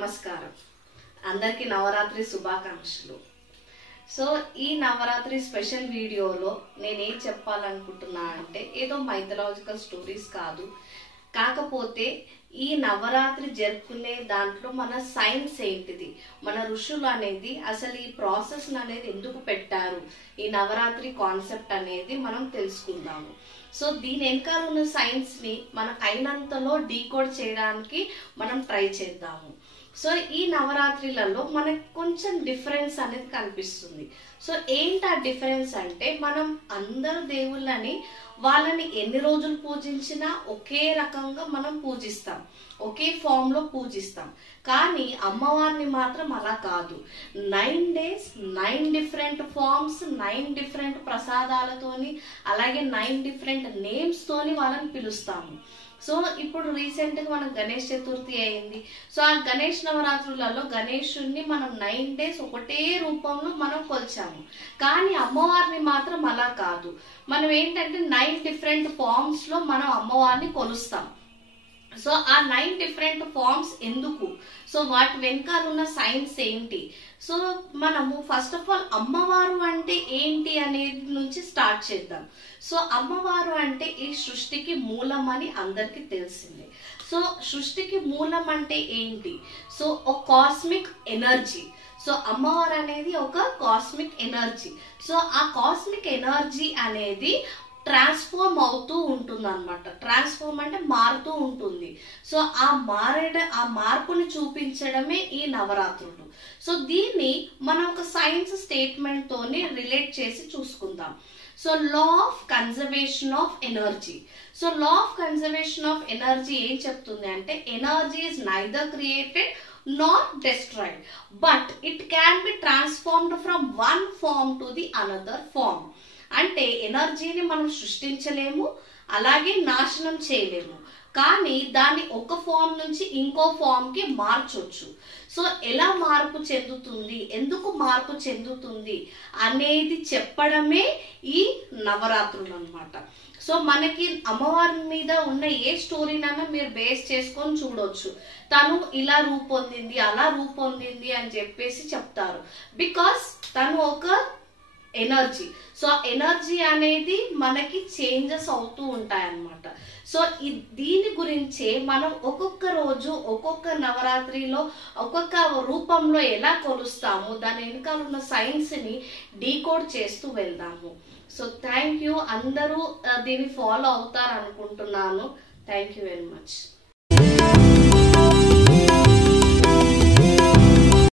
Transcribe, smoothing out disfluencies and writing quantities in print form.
నమస్కారం. అందరికీ నవరాత్రి శుభాకాంక్షలు. సో ఈ నవరాత్రి స్పెషల్ వీడియోలో నేనేం చెప్పాలనుకుంటున్నా అంటే ఏదో మైథలాజికల్ స్టోరీస్ కాదు, కాకపోతే ఈ నవరాత్రి జరుపుకునే దాంట్లో మన సైన్స్ ఏంటిది, మన ఋషులు అనేది అసలు ఈ ప్రాసెస్ అనేది ఎందుకు పెట్టారు, ఈ నవరాత్రి కాన్సెప్ట్ అనేది మనం తెలుసుకుందాము. సో దీని వెనకాల ఉన్న సైన్స్ ని మనకైనంతలో డీకోడ్ చేయడానికి మనం ట్రై చేద్దాము. సో ఈ నవరాత్రిలలో మనకు కొంచెం డిఫరెన్స్ అనేది కనిపిస్తుంది. సో ఏంటి ఆ డిఫరెన్స్ అంటే, మనం అందరు దేవుళ్ళని వాళ్ళని ఎన్ని రోజులు పూజించినా ఒకే రకంగా మనం పూజిస్తాం, ఒకే ఫామ్ లో పూజిస్తాం. కానీ అమ్మవారిని మాత్రం అలా కాదు. 9 days 9 డిఫరెంట్ ఫార్మ్స్, 9 డిఫరెంట్ ప్రసాదాలతోని, అలాగే 9 డిఫరెంట్ నేమ్స్ తోని వాళ్ళని పిలుస్తాము. సో ఇప్పుడు రీసెంట్ గా మనం గణేష్ చతుర్థి అయింది. సో ఆ గణేష్ నవరాత్రులలో గణేశుణ్ణి మనం 9 days ఒకటే రూపంలో మనం కొలిచాము. కానీ అమ్మవారిని మాత్రం అలా కాదు. మనం ఏంటంటే 9 డిఫరెంట్ ఫార్మ్స్ లో మనం అమ్మవారిని కొలుస్తాం. సో ఆ 9 డిఫరెంట్ ఫార్మ్స్ ఎందుకు, సో వాటి వెనకాల ఉన్న సైన్స్ ఏంటి, సో మనము ఫస్ట్ ఆఫ్ ఆల్ అమ్మవారు అంటే ఏంటి అనేది నుంచి స్టార్ట్ చేద్దాం. సో అమ్మవారు అంటే ఈ సృష్టికి మూలం అని అందరికీ తెలిసిందే. సో సృష్టికి మూలం అంటే ఏంటి, సో ఒక కాస్మిక్ ఎనర్జీ. సో అమ్మవారు అనేది ఒక కాస్మిక్ ఎనర్జీ. సో ఆ కాస్మిక్ ఎనర్జీ అనేది ట్రాన్స్ఫార్మ్ అవుతూ ఉంటుంది అనమాట. ట్రాన్స్ఫార్మ్ అంటే మారుతూ ఉంటుంది. సో ఆ మార్పుని చూపించడమే ఈ నవరాత్రులు. సో దీన్ని మనం ఒక సైన్స్ స్టేట్మెంట్ తోని రిలేట్ చేసి చూసుకుందాం. So law of conservation of energy. So law of conservation of energy ఏం చెప్తుంది అంటే, energy is neither created not destroyed, but it can be transformed from one form to the another form. అంటే ఎనర్జీని మనం సృష్టించలేము, అలాగే నాశనం చేయలేము, కానీ దాన్ని ఒక ఫామ్ నుంచి ఇంకో ఫామ్ కి మార్చొచ్చు. సో ఎలా మార్పు చెందుతుంది, ఎందుకు మార్పు చెందుతుంది అనేది చెప్పడమే ఈ నవరాత్రులు అన్నమాట. సో మనకి అమ్మవారి మీద ఉన్న ఏ స్టోరీనైనా మీరు బేస్ చేసుకొని చూడొచ్చు. తను ఇలా రూపొందింది, అలా రూపొందింది అని చెప్పేసి చెప్తారు. బికాస్ తను ఒక ఎనర్జీ. సో ఎనర్జీ అనేది మనకి చేంజెస్ అవుతూ ఉంటాయి అన్నమాట. సో దీని గురించే మనం ఒక్కొక్క రోజు ఒక్కొక్క నవరాత్రిలో ఒక్కొక్క రూపంలో ఎలా కొలుస్తాము, దాని వెనకాల ఉన్న సైన్స్ ని డీకోడ్ చేస్తూ వెళ్దాము. So thank you. అందరూ దీన్ని ఫాలో అవుతారు అనుకుంటున్నాను. Thank you very much.